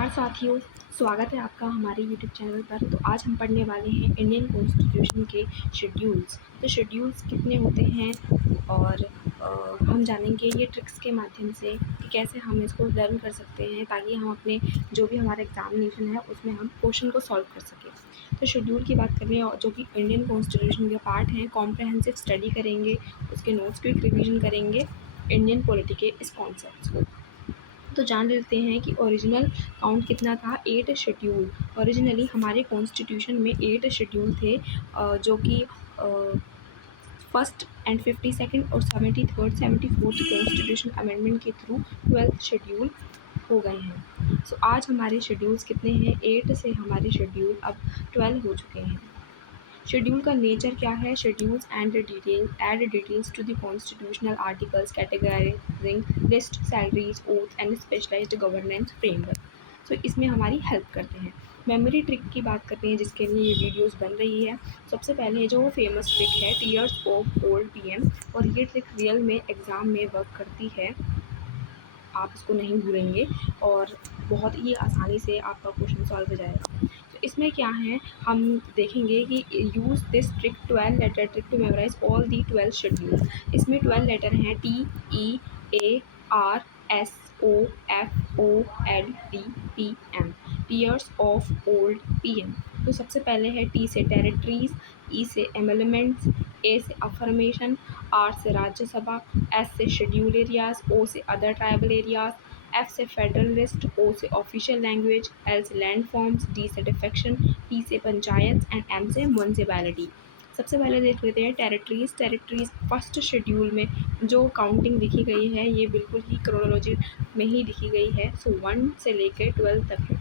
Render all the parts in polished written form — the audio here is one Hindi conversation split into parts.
नमस्कार साथियों, स्वागत है आपका हमारे यूट्यूब चैनल पर। तो आज हम पढ़ने वाले हैं इंडियन कॉन्स्टिट्यूशन के शेड्यूल्स। तो शेड्यूल्स कितने होते हैं और हम जानेंगे ये ट्रिक्स के माध्यम से कि कैसे हम इसको लर्न कर सकते हैं ताकि हम अपने जो भी हमारा एग्जामिनेशन है उसमें हम क्वेश्चन को सॉल्व कर सकें। तो शेड्यूल की बात करें और जो कि इंडियन कॉन्स्टिट्यूशन के पार्ट हैं, कॉम्प्रहेंसिव स्टडी करेंगे, उसके नोट्स को रिविजन करेंगे, इंडियन पॉलिटी के इस कॉन्सेप्ट्स को। तो जान लेते हैं कि ओरिजिनल काउंट कितना था। 8 शेड्यूल। ओरिजिनली हमारे कॉन्स्टिट्यूशन में 8 शेड्यूल थे, जो कि फर्स्ट एंड 52nd और 73rd 74th कॉन्स्टिट्यूशन अमेंडमेंट के थ्रू 12th शेड्यूल हो गए हैं। सो आज हमारे शेड्यूल्स कितने हैं? 8 से हमारे शेड्यूल अब 12 हो चुके हैं। शेड्यूल का नेचर क्या है? Schedules and add details to the constitutional articles, categorising list, salaries, oath and specialised governance framework. So इसमें हमारी हेल्प करते हैं। मेमोरी ट्रिक की बात करते हैं जिसके लिए ये वीडियोस बन रही है। सबसे पहले जो फेमस ट्रिक है टीयर्स ऑफ ओल्ड पीएम, और ये ट्रिक रियल में एग्ज़ाम में वर्क करती है, आप इसको नहीं भूलेंगे और बहुत ही आसानी से आपका क्वेश्चन सॉल्व हो जाएगा। तो इसमें क्या है, हम देखेंगे कि use this trick 12 letter trick to memorise all the 12 schedule. इसमें 12 लेटर हैं TEARSOFOLDPM, tears of old PM. तो सबसे पहले है टी से टेरिटरीज, ई से एमेंडमेंट्स, ए से अफर्मेशन, आर से राज्यसभा, एस से शेड्यूल एरियाज, ओ से अदर ट्राइबल एरियाज, एफ से फेडरल लिस्ट, ओ से ऑफिशियल लैंग्वेज, एल से लैंड फॉर्म्स, डी से डिफेक्शन, पी से पंचायत एंड एम से म्यूनसिपैलिटी। सबसे पहले देख लेते हैं टेरिटरीज। टेरिटरीज फर्स्ट शेड्यूल में जो काउंटिंग लिखी गई है ये बिल्कुल ही क्रोनोलॉजी में ही लिखी गई है। सो 1 से लेकर 12 तक है।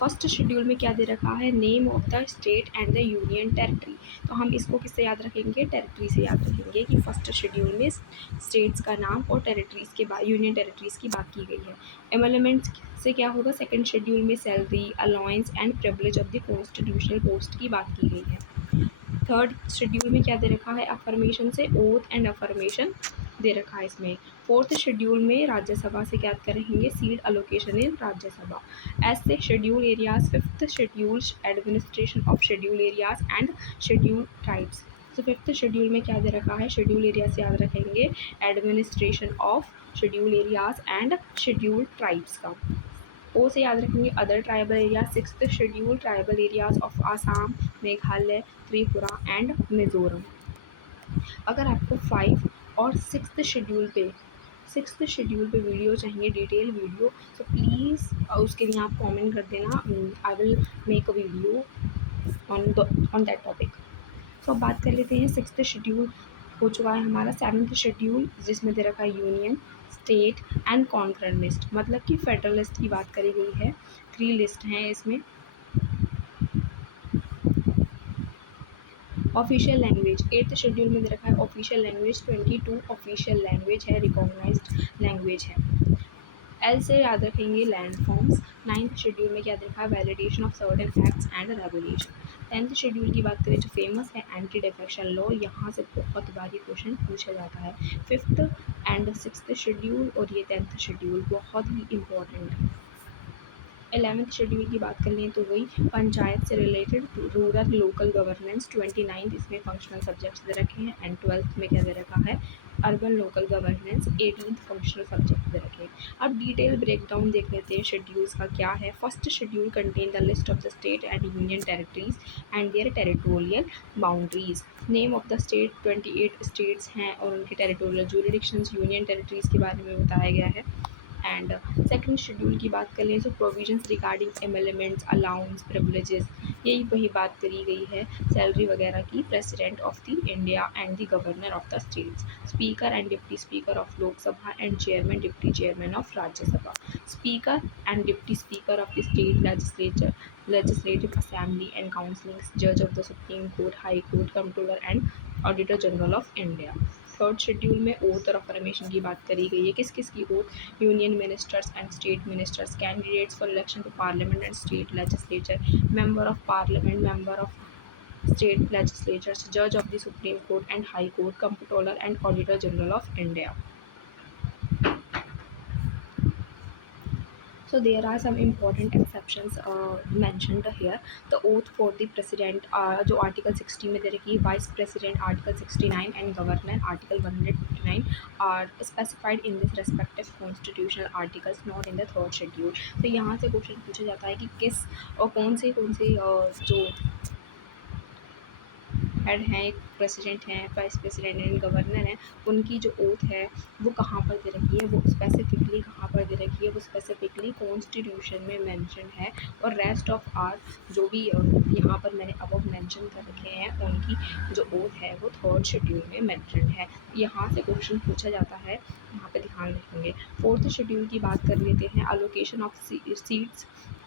फर्स्ट शेड्यूल में क्या दे रखा है? Name of the state and the union territory. तो हम इसको किससे याद रखेंगे? टेरिटरी से याद रखेंगे कि फर्स्ट शेड्यूल में स्टेट्स का नाम और टेरिटरीज के बाद यूनियन टेरिटरीज की बात की गई है। एमेंडमेंट्स से क्या होगा? सेकंड शेड्यूल में salary, allowance and privilege of the constitutional post की बात की गई है। थर्ड शेड्यूल में क्या दे रखा है? अफर्मेशन से ओथ एंड अफर्मेशन दे रखा है इसमें। फोर्थ शेड्यूल में राज्यसभा से क्या करेंगे? सीट अलोकेशन इन राज्यसभा। एस से schedule areas. Fifth schedule administration of schedule areas and schedule tribes. तो फिफ्थ शेड्यूल में क्या दे रखा है? शेड्यूल एरिया से याद रखेंगे administration of schedule areas and schedule tribes का। ओ से याद रखेंगे other tribal area. Sixth schedule tribal areas of Assam, Meghalaya, Tripura and Mizoram. अगर आपको 5 और सिक्स्थ शेड्यूल पे वीडियो चाहिए, डिटेल वीडियो, तो प्लीज़ उसके लिए आप कमेंट कर देना। I will make a video on that topic. तो अब बात कर लेते हैं सिक्स्थ शेड्यूल हो चुका है हमारा। सेवन्थ शेड्यूल जिसमें दे रखा है union, state and concurrent list, मतलब कि फेडरल लिस्ट की बात करी गई है। 3 लिस्ट हैं इसमें। ऑफिशियल लैंग्वेज, 8th शेड्यूल में दे रखा है ऑफिशियल लैंग्वेज। 22 ऑफिशियल लैंग्वेज है, रिकॉग्नाइज्ड लैंग्वेज है। एल से याद रखेंगे लैंड फॉर्म्स। 9th शेड्यूल में क्या दे रखा है? Validation of certain acts and regulation. 10th schedule की बात करें जो फेमस है एंटी डिफेक्शन लॉ, यहाँ से बहुत बारी क्वेश्चन पूछा जाता है। 5th एंड 6th शेड्यूल और ये 10th शेड्यूल बहुत ही इंपॉर्टेंट है। 11th शेड्यूल की बात कर लें तो वही पंचायत से related, rural local governance. 29th इसमें फंक्शनल सब्जेक्ट्स दे रखे हैं एंड 12th में क्या दे रखा है? Urban local governance. 18th functional subject दे रखे हैं। अब डिटेल ब्रेकडाउन देख लेते हैं शेड्यूल्स का क्या है। First schedule contain the list of the state and union territories and their territorial boundaries. Name of the state, 28 states हैं और उनके टेरिटोरियल ज्यूरिडिक्शंस, यूनियन टेरिटरीज के बारे में बताया गया है। एंड सेकंड शेड्यूल की बात कर लें तो provisions regarding amendments, allowance, privileges, यही वही बात करी गई है सैलरी वगैरह की। President of the India and the governor of the states, speaker and deputy speaker of Lok Sabha and chairman deputy chairman of Rajya Sabha, speaker and deputy speaker of the state legislature, legislative assembly and counselling, जज of the supreme court, high court, controller and auditor general of India. Third schedule में ओथ और अफर्मेशन की बात करी गई है। किस किस की oath? Union ministers and state ministers, candidates for election to parliament and state legislature, member of parliament, member of state legislatures, जज of the supreme court and high court, controller and auditor general of India. So there are some important exceptions mentioned here. The oath for the president जो आर्टिकल 60 में दे रखी है, vice president article 69 and governor article 159 are specified in this respective constitutional articles not in the third schedule. तो यहाँ से क्वेश्चन पूछा जाता है कि किस और कौन से जो हेड हैं, एक प्रेसिडेंट हैं, वाइस प्रेसिडेंट एंड गवर्नर हैं, उनकी जो ओथ है वो कहाँ पर दे रखी है, वो स्पेसिफिकली कहाँ पर दे रखी है, वो स्पेसिफिकली कॉन्स्टिट्यूशन में मेंशन है। और रेस्ट ऑफ आर जो भी यहाँ पर मैंने अब मेंशन कर रखे हैं उनकी जो ओथ है वो थर्ड शेड्यूल में मेंशन है। यहाँ से क्वेश्चन पूछा जाता है, यहाँ पे ध्यान रखेंगे। फोर्थ शेड्यूल की बात कर लेते हैं। Allocation of seats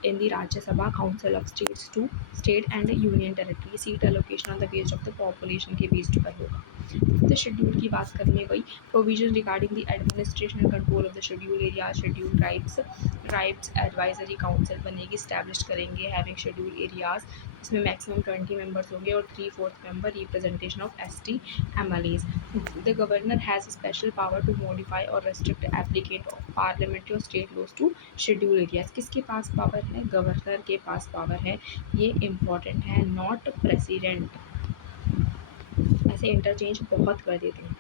in the Rajya Sabha Council of States to state and union territory, seat allocation on the base of the population के बेस्ड पर होगा। फिफ्थ शेड्यूल की बात करने गई, provision regarding the administration and control of the schedule area, schedule tribes advisory council बनेगी, स्टैब्लिश करेंगे हैविंग शेड्यूल एरियाज, इसमें मैक्सिमम 20 मेंबर्स होंगे और 3/4 member representation of ST MLAs। The governor has special power to modify और रेस्ट्रिक्ट एप्लीकेट ऑफ पार्लियामेंट्री और state laws to schedule areas. किसके पास पावर है? गवर्नर के पास पावर है। ये इम्पॉर्टेंट है, नॉट प्रेसिडेंट। ऐसे इंटरचेंज बहुत कर देते हैं।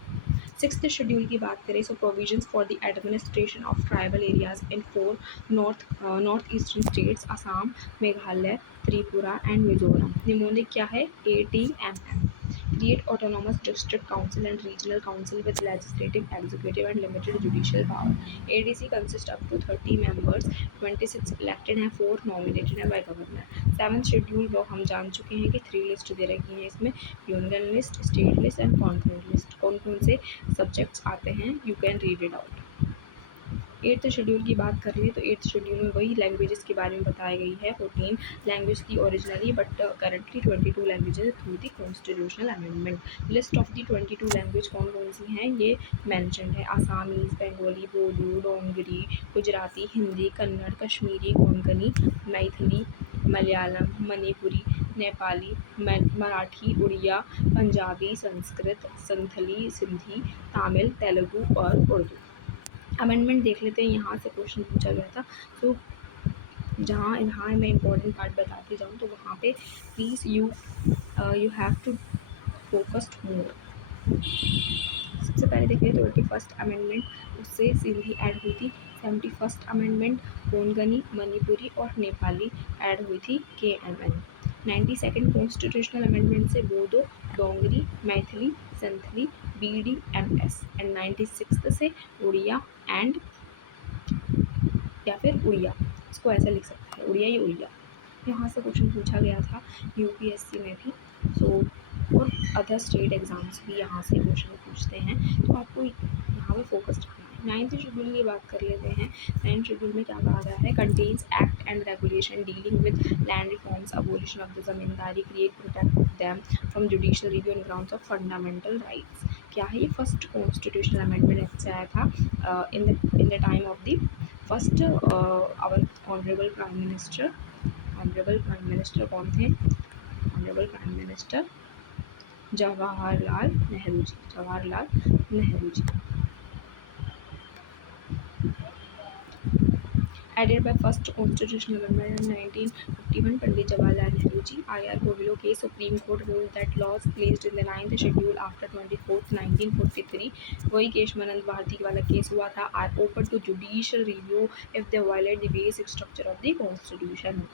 सिक्स्थ शेड्यूल की बात करें, so provisions for the administration of tribal areas in 4 north eastern states Assam, Meghalaya, Tripura and Mizoram. निम्नलिखित क्या है? ATMM। Create autonomous district council and regional council with legislative, executive and limited judicial power. ADC consists up to 30 members, 26 elected हैं, 4 nominated हैं by governor। सेवन्थ शेड्यूल वो हम जान चुके हैं कि 3 लिस्ट दे रखी हैं इसमें, union list, state list and conference list. कौन कौन से सब्जेक्ट्स आते हैं, you can read it out. Eighth schedule की बात कर लें तो एट्थ शेड्यूल में वही लैंग्वेजेस के बारे में बताई गई है। 14 लैंग्वेज थी originally, but currently 22 languages through the constitutional amendment. List of the 22 language कौन कौन सी हैं ये मैंशन है। आसामीज़, बंगाली, बोडो, डोंगरी, गुजराती, हिंदी, कन्नड़, कश्मीरी, कोंकणी, मैथिली, मलयालम, मणिपुरी, नेपाली, मराठी, उड़िया, पंजाबी, संस्कृत, संथली, सिंधी, तमिल, तेलुगु और उर्दू। अमेंडमेंट देख लेते हैं, यहाँ से क्वेश्चन पूछा गया था। तो यहाँ मैं इंपॉर्टेंट पार्ट बताती जाऊँ तो वहाँ पे please you have to focused more. सबसे पहले देखिए 21st अमेंडमेंट, उससे सिंधी ऐड हुई थी। 71st अमेंडमेंट कोंकणी, मणिपुरी और नेपाली ऐड हुई थी KMN। 92nd कॉन्स्टिट्यूशनल अमेंडमेंट से बोडो, डोंगरी, मैथिली, संथली, BDMS एंड 96 से उड़िया एंड या फिर उड़िया, इसको ऐसा लिख सकते हैं, उड़िया या उड़िया। यहाँ से क्वेश्चन पूछा गया था UPSC में भी। सो और अदर स्टेट एग्ज़ाम्स भी यहाँ से क्वेश्चन पूछते हैं, तो आपको यहाँ पे फोकस रखना है। नाइन्थ शेड्यूल की बात कर लेते हैं। नाइन्थ शेड्यूल में क्या कहा गया है? Contains act and regulation dealing with land reforms, abolition of the zamindari, create protect them from judicial review on grounds of fundamental rights. क्या है ये? फर्स्ट कॉन्स्टिट्यूशनल अमेंडमेंट एक्ट से आया था in the time of the first our honourable prime minister. Honourable prime minister कौन थे? Honourable prime minister Jawaharlal Nehru ji. Jawaharlal Nehru ji. Added by first constitutional amendment in 1951, Pandit Jawaharlal Nehru ji, IR Govilo case, Supreme Court ruled that laws placed in the 9th schedule after 24th 1943, वही केशवानंद भारती वाला केस हुआ था, are open to judicial review if they violate the basic structure of the constitution।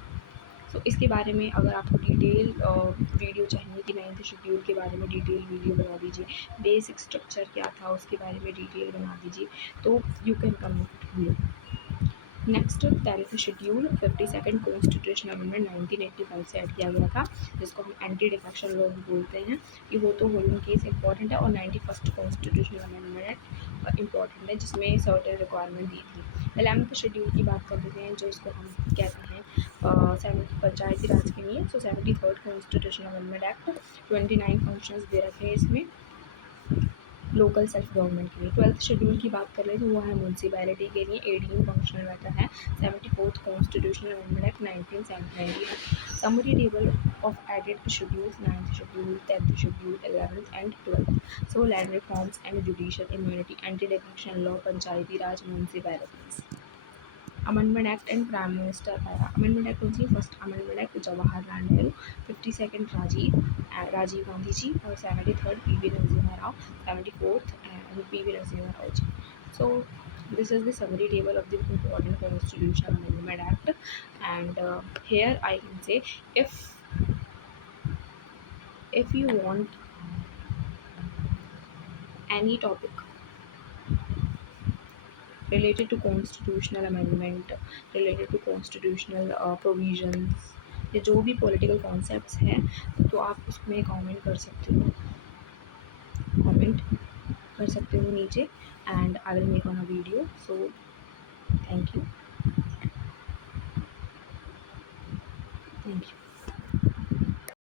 तो इसके बारे में अगर आपको डिटेल वीडियो चाहिए कि 9th शेड्यूल के बारे में डिटेल वीडियो बना दीजिए, बेसिक स्ट्रक्चर क्या था उसके बारे में डिटेल बना दीजिए, तो you can comment. Next 10th schedule 52nd constitutional amendment 1985 से ऐड किया गया था, जिसको हम एंटी डिफेक्शन लॉ भी बोलते हैं। ये हो तो होलन केस इंपॉर्टेंट है, और 91st कॉन्स्टिट्यूशनल अमेंडमेंट इंपॉर्टेंट है जिसमें सर्टेन रिक्वायरमेंट दी थी। 11th शेड्यूल की बात कर लेते हैं, जो इसको हम कहते हैं पंचायती राज के लिए। So 73rd constitutional amendment act 29 functions दे रखे हैं इसमें लोकल सेल्फ गवर्नमेंट के लिए। 12th शेड्यूल की बात कर रहे तो वो है म्यूनसिपैलिटी के लिए। 18 फंक्शनल मैटर है। 74th constitutional amendment act 1979। Summary table of added schedules 9th schedule, 10th schedule, 11th and 12th। So land reforms and judicial immunity, anti defection law, Panchayati Raj, municipalities. Amendment Act and Prime Minister Amendment Act होती है first amendment act Jawaharlal Nehru, 52nd Rajiv Gandhi ji और 73rd P V. Narasimha Rao, 74th P V. Narasimha Rao ji. So this is the summary table of the important Constitutional Amendment Act, and here I can say if you want any topic related to constitutional amendment, related to constitutional provisions, या जो भी political concepts हैं तो आप उसमें comment कर सकते हो नीचे, and I will make on a video. So thank you.